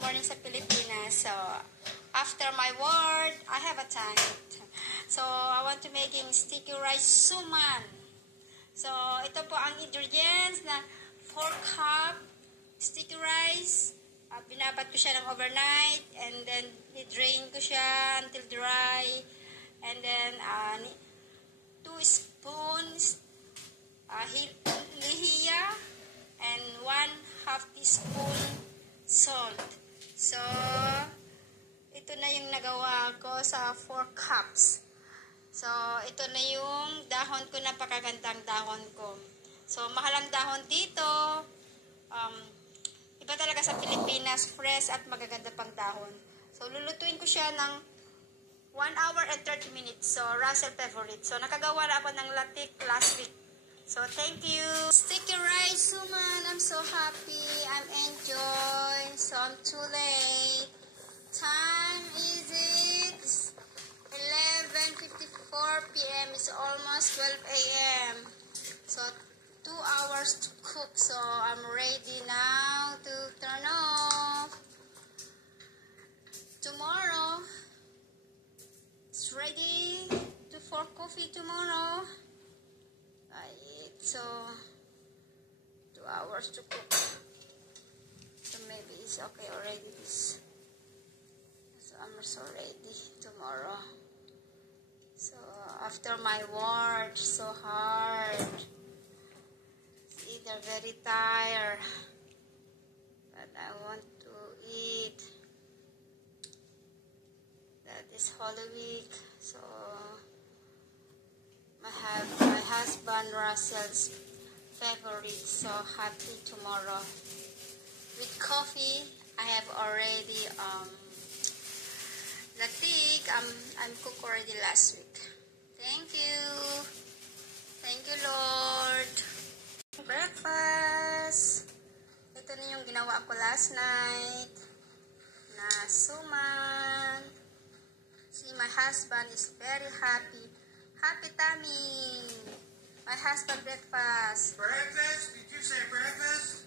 morning sa Pilipinas. So, after my work, I have a time. So, I want to making sticky rice suman. So, ito po ang ingredients na 4 cup sticky rice. Binabat ko siya ng overnight and then i-drain ko siya until dry. And then, 2 spoons lihiya and 1/2 teaspoon salt. So, ito na yung nagawa ko sa 4 cups. So, ito na yung dahon ko, napakagandang dahon ko. So, mahal ang dahon dito. Iba talaga sa Pilipinas, fresh at magaganda pang dahon. So, lulutuin ko siya ng 1 hour and 30 minutes. So, Russell favorite. So, nakagawa na ako ng latik last week. So, thank you. Sticky rice suman. I'm so happy. I'm enjoying. So, I'm too late. Time is it? 11:54 p.m. It's almost 12 a.m. So, 2 hours to cook. So, I'm ready now to turn off. Tomorrow, it's ready for coffee tomorrow. So, 2 hours to cook. So, maybe it's okay already this. So, I'm so ready tomorrow. So, after my work, so hard. It's either very tired, but I want to eat. That is Holy Week, so I have my husband Russell's favorite, so happy tomorrow. With coffee, I have already latik. I'm cooked already last week. Thank you. Thank you, Lord. Breakfast. Ito na yung ginawa ko last night na suman. See, my husband is very happy. Happy tummy. My husband breakfast. Breakfast? Did you say breakfast?